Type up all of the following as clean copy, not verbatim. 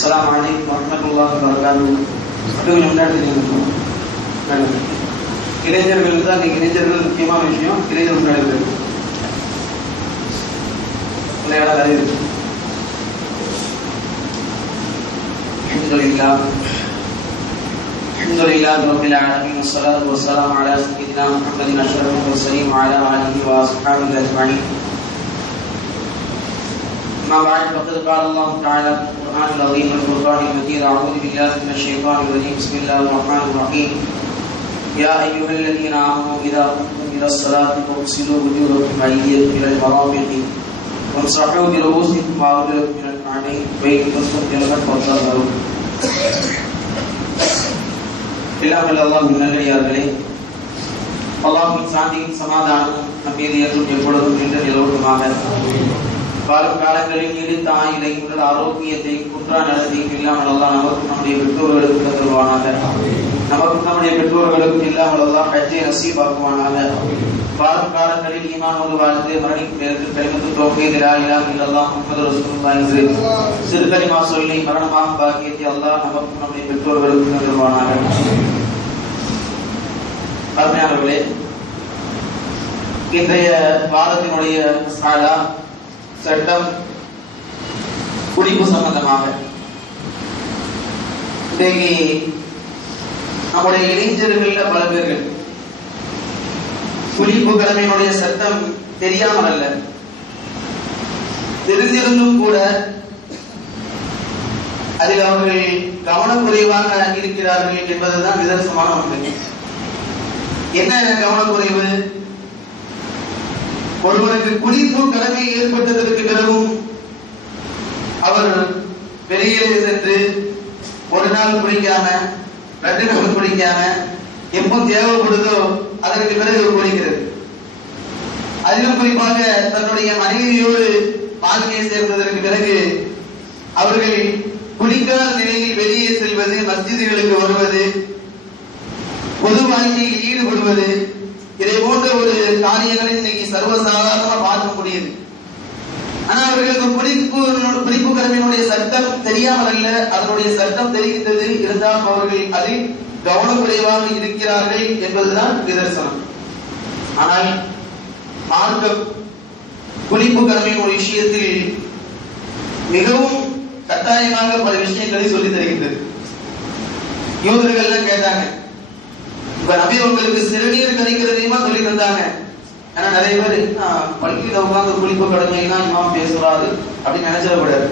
அஸ்ஸலாமு அலைக்கும் வரஹ்மத்துல்லாஹி வபரகாத்துஹு. கொஞ்சம் முன்னாடி இளைஞர்கள் தான் நீங்க இளைஞர்கள் முக்கியமான விஷயம். இளைஞர்கள் முன்னாடி இருக்கு الحمد لله رب العالمين والصلاة والسلام على سيدنا محمد أشرف المرسلين وعلى آله وأصحابه أجمعين. أما بعد فقد قال الله تعالى في القرآن العظيم والفرقان المجيد: أعوذ بالله من الشيطان الرجيم. بسم الله الرحمن الرحيم. يا أيها الذين آمنوا إذا قمتم إلى الصلاة فاغسلوا وجوهكم وأيديكم إلى المرافق وامسحوا برؤوسكم وأرجلكم إلى الكعبين وإن كنتم جنبا فاطهروا. எல்லாம் வல்ல அல்லாஹ்வின் நல்லடியார்களே, அல்லாஹ்வின் சாந்தியும் சமாதானமும் நம் மீது என்றும் எப்பொழுதும் நின்று நிலவட்டுமாக. வரும் காலங்களில் நீடித்த ஆயுளை, உடல் ஆரோக்கியத்தை, குற்றா நலத்தையும் இல்லாமல் அல்லாஹ் நமக்கும் நம்முடைய பெற்றோர்களுக்கு தருவானாக. நமக்கும் நம்முடைய பெற்றோர்களுக்கும் இல்லாமல் அல்லாஹ் ஹஜ்ஜை நசீபாக்குவானாக. வரும் காலங்களில் ஈமானோடு வாழ்ந்து மரணிக்கும் நேரத்தில் கலிமத்து தௌஹீத் லா இலாஹ இல்லல்லாஹ் முஹம்மது ரசூலுல்லாஹ் என்று சிறு கலிமா சொல்லி மரணமாக பாக்கியத்தை அல்லாஹ் நமக்கும் நம்முடைய பெற்றோர்களுக்கும் தருவானாக. அருமையானவர்களே, இன்றைய வாரத்தினுடைய மசாலா சட்டம் குடிப்பு சம்பந்தமாக. இன்றைக்கு நம்முடைய இளைஞர்கள் பல பேர்கள் குடிப்பு கடமையினுடைய சட்டம் தெரியாமல் அல்ல, தெரிந்திருந்தும் கூட அதில் அவர்கள் கவனக்குறைவாக இருக்கிறார்கள் என்பதுதான் நிதர்சனமான உண்மை. என்ன கவனக்குறைவு? ஒருவருக்கு குடிப்பு கடமை ஏற்பட்டதற்கு பிறகும் அவர் வெளியே சென்று ஒரு நாள் குடிக்காம, 2 நாள் குடிக்காம, எப்போ தேவைப்படுதோ அதற்கு பிறகு குடிக்கிறது. அதிலும் குறிப்பாக தன்னுடைய மனைவியோடு வாழ்க்கையை சேர்ந்ததற்கு பிறகு அவர்கள் குடிக்காத நிலையில் வெளியே செல்வது, மஸ்ஜிதுகளுக்கு வருவது, பொது வாழ்க்கையில் ஈடுபடுவது, இதை போன்ற ஒரு காரியங்களை இன்னைக்கு சர்வசாதாரணமா பார்க்க முடியுது. ஆனா அவர்களுக்கு குடிப்பு கடமையினுடைய சட்டம் தெரியாமல் அல்ல, அதனுடைய சட்டம் தெரிகின்றது. இருந்தாலும் அவர்கள் அதில் கவனக்குறைவாக இருக்கிறார்கள் என்பதுதான் நிதர்சனம். ஆனால் மார்க்கம் குடிப்பு கடமையின் ஒரு விஷயத்தில் மிகவும் கட்டாயமாக பல விஷயங்களை சொல்லி தருகின்றது. யூதர்கள் கேட்டாங்க, இப்ப நபி உங்களுக்கு சிறுநீர் கழிக்கிறதையுமா சொல்லி தந்தாங்க. ஆனா நிறைய பேர் பள்ளியில உட்கார்ந்து குளிப்பு கடமைன்னா இமாம் பேசுறாரு அப்படின்னு நினைச்சிடக்கூடாது.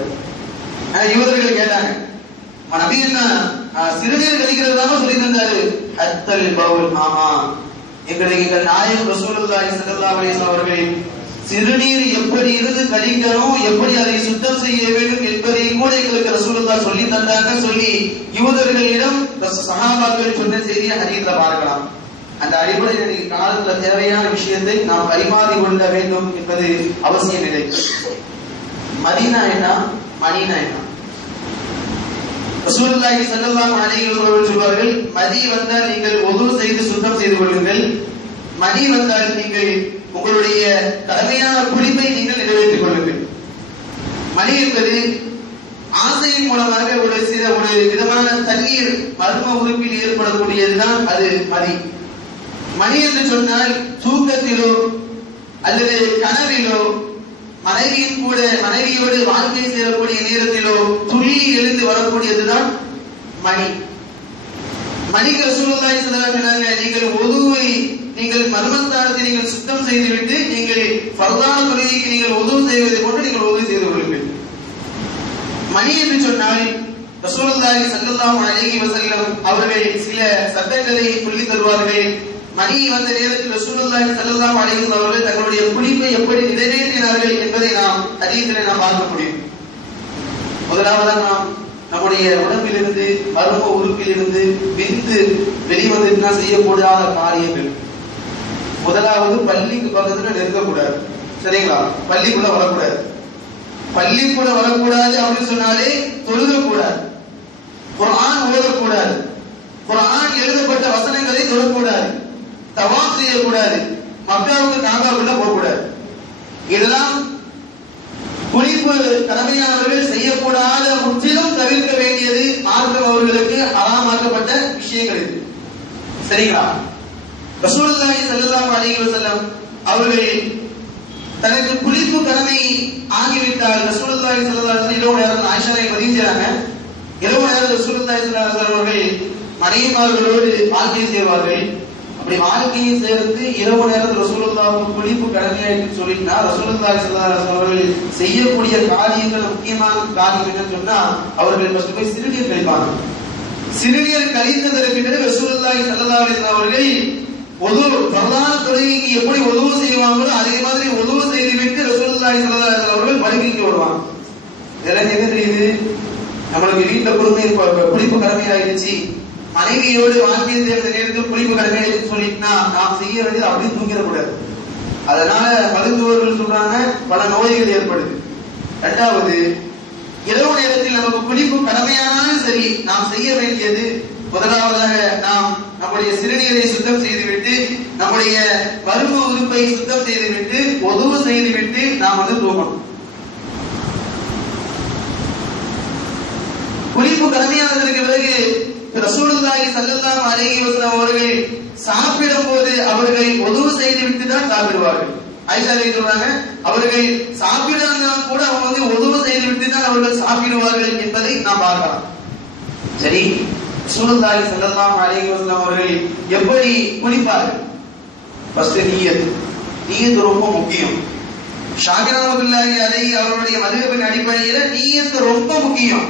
ஆனா யூதர்கள் கேட்டாங்க, நபி என்ன சிறுநீர் கழிக்கிறதாம சொல்லி தந்தாரு? ஹத்தல் பவுல், ஆமா, எங்கள் நாயகம் ரசூலுல்லாஹி ஸல்லல்லாஹு அலைஹி வஸல்லம் அவர்கள் சிறுநீர் எப்படி இருந்து கழிக்கணும், எப்படி அதை சுத்தம் செய்ய வேண்டும் என்பதை கூட எங்களுக்கு ரசூலுல்லாஹ் சொல்லி தந்தாங்க சொல்லி யூதர்களிடம் சஹாபாக்கள் சொன்ன செய்தியை ஹதீஸ்ல பார்க்கலாம். அந்த அடிப்படையில் காலத்துல தேவையான விஷயத்தை நாம் பரிமாறி கொள்ள வேண்டும் என்பது அவசியம் இல்லை. மதீனா என்ன, மதீனா என்ன? ரசூலுல்லாஹி ஸல்லல்லாஹு அலைஹி வஸல்லம் சொல்வார்கள், மதி வந்தால் நீங்கள் wudu செய்து சுத்தம் செய்து கொள்ளுங்கள், மதி வந்தால் நீங்கள் உங்களுடைய கடமையான குளிப்பை நீங்கள் நிறைவேற்றிக் கொள்ளுங்கள். மதி என்பது ஆசையின் மூலமாக ஒரு விதமான தண்ணீர் மர்ம உறுப்பில் ஏற்படக்கூடியதுதான் அது மதி. மதி என்று சொன்னால் தூக்கத்திலோ அல்லது கனவிலோ மனைவியோடு வாழ்க்கை சேரக்கூடிய நேரத்திலோ துள்ளி எழுந்து வரக்கூடியதுதான் மணி. மணிக்கு ரசூலுல்லாஹி ஸல்லல்லாஹு அலைஹி வஸல்லம் நீங்கள் wuduவை நீங்கள் மர்மஸ்தானத்தை நீங்கள் சுத்தம் செய்துவிட்டு நீங்கள் ஃபர்தான தொழுகைக்கு நீங்கள் wudu செய்வதை போன்று நீங்கள் wudu செய்து கொள்ளுங்கள். மணி என்று சொன்னால் ரசூலுல்லாஹி ஸல்லல்லாஹு அலைஹி வஸல்லம் அவர்கள் சில சட்டங்களை சொல்லி தருவார்கள். மணி வந்த நேரத்தில் ரசூலுல்லாஹி ஸல்லல்லாஹு அலைஹி வஸல்லம் அவர்கள் தங்களுடைய குளிப்பை எப்படி நிறைவேற்றினார்கள் என்பதை நாம் ஹதீஸிலே நாம் பார்க்க முடியும். முதலாவதாக நாம் நம்முடைய உடம்பிலிருந்து மர்ம உறுப்பிலிருந்து விந்து வெளிவந்துட்டுனா செய்யக்கூடாத காரியங்கள். முதலாவது பள்ளிக்கு பக்கத்துல நெருங்கக்கூடாது. சரிங்களா? பள்ளிக்குள்ள வரக்கூடாது. பள்ளிக்குள்ள வரக்கூடாது அப்படின்னு சொன்னாலே தொழுகக்கூடாது, குர்ஆன் ஓதக்கூடாது, குர்ஆன் எழுதப்பட்ட வசனங்களை தொழக்கூடாது, தவாஃப் செய்யக்கூடாது, மக்காவுக்கு காபாவுக்குள்ள போகக்கூடாது. இதெல்லாம் குளிப்பு கடமையானவர்கள் செய்யக்கூடாத முற்றிலும் தவிர்க்க சரிங்களா? ரசூலுல்லாஹி ஸல்லல்லாஹு அலைஹி வஸல்லம் அவர்கள் தனக்கு குளிப்பு கடமை ஆகிவிட்டால் ரசூலுல்லாஹி ஸல்லல்லாஹு அலைஹி வஸல்லம் இரவு நேரத்தில் ஆயிஷாவை பதிவு செய்றாங்க. இரவு நேரத்தில் ரசூலுல்லாஹி ஸல்லல்லாஹு அலைஹி வஸல்லம் அவர்கள் மனைவிமார்களோடு வாழ்க்கை செய்வார்கள். அப்படி வாழ்க்கையை சேர்த்து இரவு நேரத்தில் ரசூலுல்லாஹ்வுக்கு குளிப்பு கடமையாயிட்டு சொல்லிட்டா ரசூலுல்லாஹி ஸல்லல்லாஹு அலைஹி வஸல்லம் அவர்கள் செய்யக்கூடிய காரியங்கள் முக்கியமான காரியம் என்னன்னு சொன்னா அவர்கள் ஃபர்ஸ்ட் போய் சிறுநீர் கழிப்பாங்க. சிறுநீர் கழித்ததற்கு பிறகு ரசூலுல்லாஹி ஸல்லல்லாஹு அலைஹி வஸல்லம் அவர்கள் பிரதான தொழுகைக்கு எப்படி உதவு செய்வாங்களோ அதே மாதிரி உதவு செய்து விட்டு ரசூலுல்லாஹி ஸல்லல்லாஹு அலைஹி வஸல்லம் அவர்கள் படுக்கைக்கு வருவாங்க. இதெல்லாம் என்ன தெரியுது? நம்மளுக்கு வீட்டுல குளிப்பு கடமை ஆயிடுச்சு, மனைவியோடு வாழ்க்கை சேர்ந்த நேரத்தில் குளிப்பு கடமை ஆயிடுச்சு சொல்லிட்டுனா நாம் செய்ய வேண்டியது அப்படியே தூங்கிடக்கூடாது. அதனால மருத்துவர்கள் சொல்றாங்க பல நோய்கள் ஏற்படுது. இரண்டாவது, இரவு நேரத்தில் நமக்கு குளிப்பு கடமையானாலும் சரி நாம் செய்ய வேண்டியது முதலாவதாக நாம் நம்முடைய சிறுநீரை சுத்தம் செய்துவிட்டு நம்முடைய மர்ம உறுப்பை சுத்தம் செய்துவிட்டு உதவு செய்துவிட்டு நாம் தூங்கணும். குளிப்பு கடமையானதற்கு பிறகு ரசூலுல்லாஹி ஸல்லல்லாஹு அலைஹி வஸல்லம் அவர்கள் சாப்பிடும் போது அவர்கள் உதவு செய்துவிட்டு தான் சாப்பிடுவார்கள். ஆயிஷா சொல்றாங்க அவர்கள் சாப்பிடாதான் கூட அவங்க உதவு செய்துவிட்டு தான் அவர்கள் சாப்பிடுவார்கள் என்பதை நாம் பார்க்கலாம். சரி, ரசூலுல்லாஹி ஸல்லல்லாஹு அலைஹி வஸல்லம் அவர்கள் எப்படி குளிப்பார்கள்? ஃபர்ஸ்ட் நியத் ரொம்ப முக்கியம். ஷாஃபி ரஹ்மத்துல்லாஹி அலைஹி அவருடைய மதுஹபின் அடிப்படையில் நியத் ரொம்ப முக்கியம்.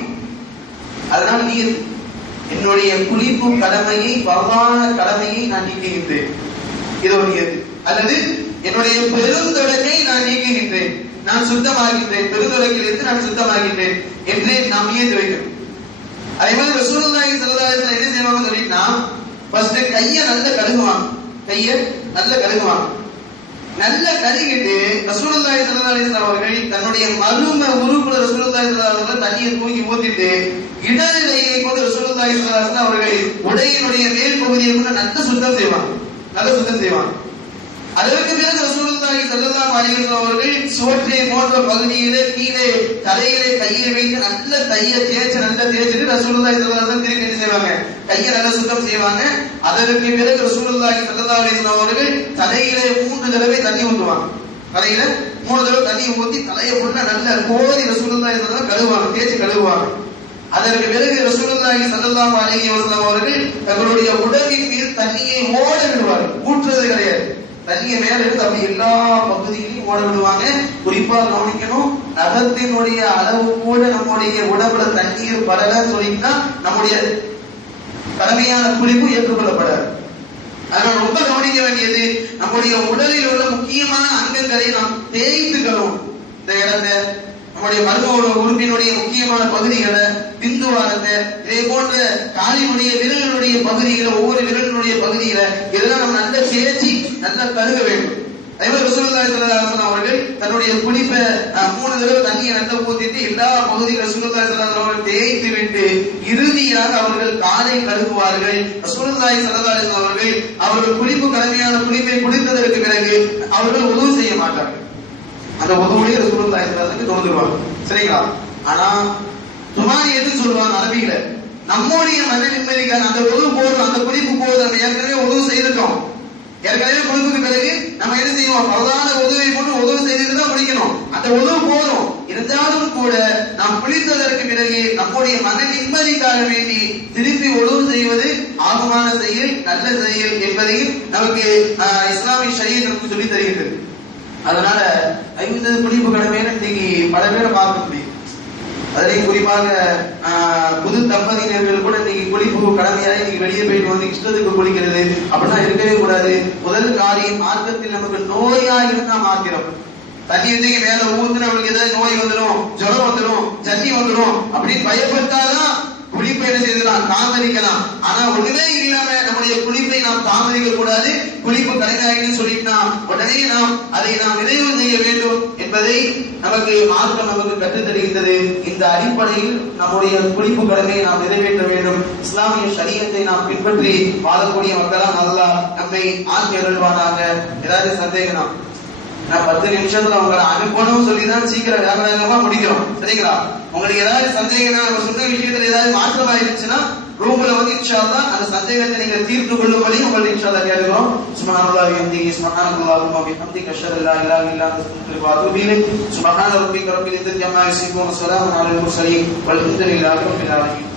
அதனால நியத் என்னுடைய குளிப்பு கடமையை பரவான கடமையை நான் நீக்குகின்றேன், இது ஒரு நியத். அல்லது என்னுடைய பெருந்தொடக்கை நான் நீக்குகின்றேன், நான் சுத்தமாகின்றேன், பெருந்தொடக்கிலிருந்து நான் சுத்தமாகின்றேன் என்று நாம் நியத் வைக்கணும். அதே மாதிரி ரசூலுல்லாஹி ஸல்லல்லாஹு அலைஹி வஸல்லம் என்ன செய்வாங்க சொல்லிட்டா ஃபர்ஸ்ட் கையை நல்லா கழுகுவாங்க. நல்ல கழுகிட்டு ரசூலுல்லாஹி ஸல்லல்லாஹு அலைஹி வஸல்லம் அவர்கள் தன்னுடைய மர்ம உறுப்புல ரசூலுல்லாஹி ஸல்லல்லாஹு அலைஹி வஸல்லம் தண்ணியை தூக்கி ஊத்திட்டு இடது கையை கொண்டு ரசூலுல்லாஹி ஸல்லல்லாஹு அலைஹி வஸல்லம் அவர்கள் உடையினுடைய மேல் பகுதியை கொண்டு நல்ல சுத்தம் செய்வாங்க. அதற்கு பிறகு ரசூலுல்லாஹி ஸல்லல்லாஹு அலைஹி வஸல்லம் அவர்கள் சுவற்றை போன்ற பகுதியிலே கீழே தலையிலே கையை வைத்து நல்ல தேய்ச்சிட்டு ரசூலுல்லாஹி ஸல்லல்லாஹு அலைஹி வஸல்லம் திருப்பி என்ன செய்வாங்க? கையை நல்லா சுத்தம் செய்வாங்க. அதற்கு பிறகு ரசூலுல்லாஹி ஸல்லல்லாஹு அலைஹி வஸல்லம் அவர்கள் தலையிலே 3 தடவை தண்ணி ஊத்துவாங்க. தலையில 3 தடவை தண்ணி ஊத்தி தலையை ஃபுல்லா நல்ல கோதி ரசூலுல்லாஹி ஸல்லல்லாஹு அலைஹி வஸல்லம் தேய்ச்சி கழுவுவாங்க. அதற்கு பிறகு ரசூலுல்லாஹி ஸல்லல்லாஹு அலைஹி வஸல்லம் அவர்கள் தங்களுடைய உடலின் மீது தண்ணியை ஓட விடுவார்கள். ஊற்றுறது கிடையாது, தண்ணியை மேல இருந்து அப்படி எல்லா பகுதியிலையும் ஓட விடுவாங்க. குறிப்பா கவனிக்கணும், நகத்தினுடைய அளவு கூட நம்முடைய உடம்புல தண்ணீர் படலன்னு சொல்லிட்டா நம்முடைய கடமையான குளிப்பு ஏற்றுக்கொள்ளப்படாது. அதனால ரொம்ப கவனிக்க வேண்டியது நம்முடைய உடலில் உள்ள முக்கியமான அங்கங்களை நாம் தேய்த்துக்கணும். இந்த இடத்தை நம்முடைய மர்ம உறுப்பினுடைய முக்கியமான பகுதிகளை, பிந்துவாரத்தை, இதே போன்ற காலினுடைய விரலினுடைய பகுதிகளை, ஒவ்வொரு விரலினுடைய பகுதிகளை இதெல்லாம் நம்ம நல்லா தேய்ச்சி நல்லா கழுக வேண்டும். அதே மாதிரி ரசூலுல்லாஹி ஸல்லல்லாஹு அலைஹி வஸல்லம் அவர்கள் தன்னுடைய குளிப்பை 3 தடவை தண்ணியை நல்லா ஊத்திட்டு எல்லா பகுதியும் ரசூலுல்லாஹி ஸல்லல்லாஹு அலைஹி வஸல்லம் தேய்த்து விட்டு இறுதியாக அவர்கள் காலை கழுவுவார்கள். ரசூலுல்லாஹி ஸல்லல்லாஹு அலைஹி வஸல்லம் அவர்கள் குளிப்பு கடமையான குளிப்பை குளித்ததற்கு பிறகு அவர்கள் உதவு செய்ய மாட்டார்கள். அந்த உதவுடைய ரசூலுல்லாஹி ஸல்லல்லாஹு அலைஹி வஸல்லம் தொழுதுவாங்க. சரிங்களா? ஆனா துமானியத்துன்னு சொல்லுவாங்க அரபியில. நம்முடைய மன நிம்மதிக்கான அந்த உதவு போதும், அந்த குளிப்பு போதும். நம்ம ஏற்கனவே உதவு செய்துட்டோம். ஏற்கனவே குளிப்புக்கு பிறகு நம்ம என்ன செய்வோம்? பிரதான உதவை கொண்டு உதவு செய்துட்டு தான் குளிக்கணும். அந்த உதவு போதும். இருந்தாலும் கூட நாம் குளித்ததற்கு பிறகு நம்முடைய மன நிம்மதிக்காக வேண்டி திருப்பி உதவு செய்வது ஆகுமான செயல், நல்ல செயல் என்பதையும் நமக்கு இஸ்லாமிய ஷரியத் நமக்கு சொல்லி தருகின்றது. அதனால 50 குளிப்பு கடமைன்னு இன்னைக்கு பல பேரை பார்க்க முடியும். அதிலேயும் குறிப்பாக புது தம்பதியினர்கள் கூட இன்னைக்கு குளிப்பு கடமையாக இன்னைக்கு வெளியே போயிட்டு வந்து இஷ்டத்துக்கு குளிக்கிறது அப்படின்னா இருக்கவே கூடாது. முதல் காரியம், மார்க்கத்தில் நமக்கு நோயா இருந்தா மாத்திரம் தண்ணி வச்சு மேல ஊத்துன அவங்களுக்கு ஏதாவது நோய் வந்துடும், ஜுரம் வந்துடும், ஜன்னி வந்துடும் அப்படின்னு பயப்பட்டாதான் குளிப்பை என்ன செய்யலாம்? தாமதிக்கலாம். ஆனா ஒண்ணுமே இல்லாம நம்முடைய குளிப்பை நாம் தாமதிக்க கூடாது. குளிப்பு கடமையாயின்னு சொல்லிட்டா உடனே நாம் அதை நிறைவு செய்ய வேண்டும் என்பதை நமக்கு மார்க்கம் நமக்கு கற்றுத் தருகின்றது. இந்த அடிப்படையில் நம்முடைய குளிப்பு கடமையை நாம் நிறைவேற்ற வேண்டும். இஸ்லாமிய ஷரியத்தை நாம் பின்பற்றி வாழக்கூடிய மக்களாம் அல்லாஹ் நம்மை ஆக்கி அருள்வானாக. ஏதாவது சந்தேகம்? நான் 10 நிமிஷத்துல உங்களை அனுப்பணும் சொல்லிதான் சீக்கிரம் வேகமா முடிக்கிறோம். சரிங்களா? உங்களுக்கு ஏதாவது சந்தேகம், நம்ம சொன்ன விஷயத்துல ஏதாவது மாற்றம் ஆயிருச்சுன்னா ரூம்ல வந்து இன்ஷா அல்லாஹ் அந்த சந்தேகத்தை நீங்க தீர்த்து கொள்ளும்படி உங்களை இன்ஷா அல்லாஹ் கேட்கிறோம். சுப்ஹானல்லாஹி வ பிஹம்திஹி சுப்ஹானல்லாஹி வ பிஹம்திஹி அஷ்ஹது அல்லா இலாஹா இல்லா அன்த அஸ்தக்ஃபிருக வ அத்தூபு இலைக். சுப்ஹான ரப்பிக ரப்பில் இஸ்ஸத்தி அம்மா யசிஃபூன் வ ஸலாமுன் அலல் முர்ஸலீன் வல்ஹம்துலில்லாஹி ரப்பில் ஆலமீன்.